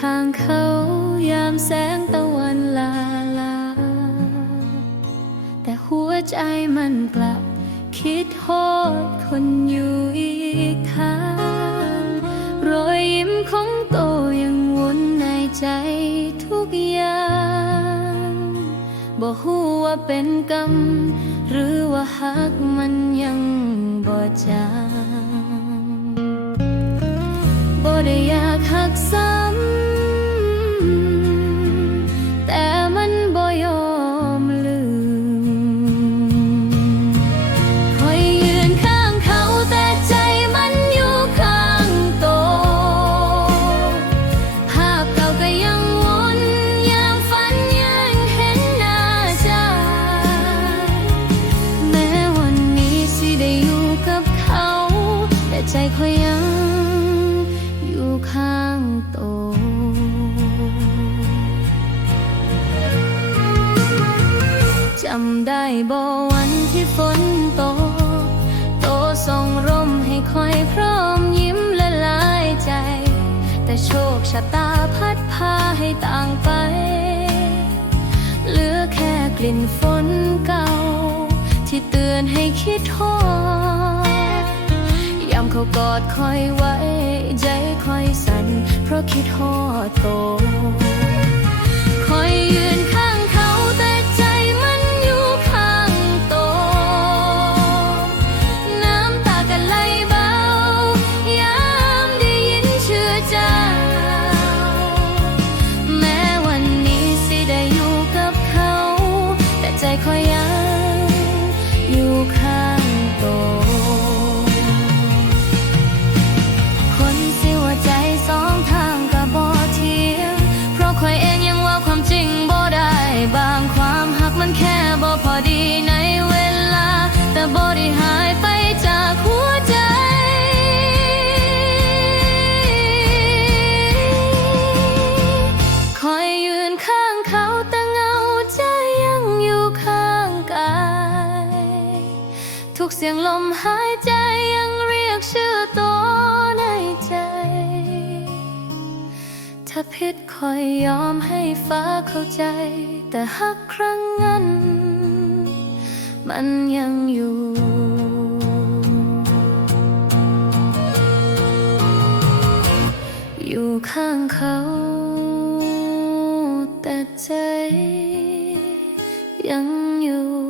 ข้างเขายามแสงตะวันลาลา แต่หัวใจมันกลับ คิดโทษคนอยู่อีกทาง รอยยิ้มของโตยังวนในใจทุกอย่างบอกหูว่าเป็นกรรม หรือว่าหักมันยังบ่จางำได้บ่วันที่ฝนตกโตส่งร่มให้คอยพร้อมยิ้มละลายใจ แต่โชคชะตาพัดพาให้ต่างไป เหลือแค่กลิ่นฝนเก่า ที่เตือนให้คิดทอยามเขากอดคอยไว้ ใจคอยสั่นเพราะคิดฮอดโต ทุกเสียงลมหายใจยังเรียกชื่อตัวในใจ ถ้าผิดคอยยอมให้ฟ้าเข้าใจ แต่หักครั้งนั้น มันยังอยู่อยู่ข้างเขา แต่ใจยังอยู่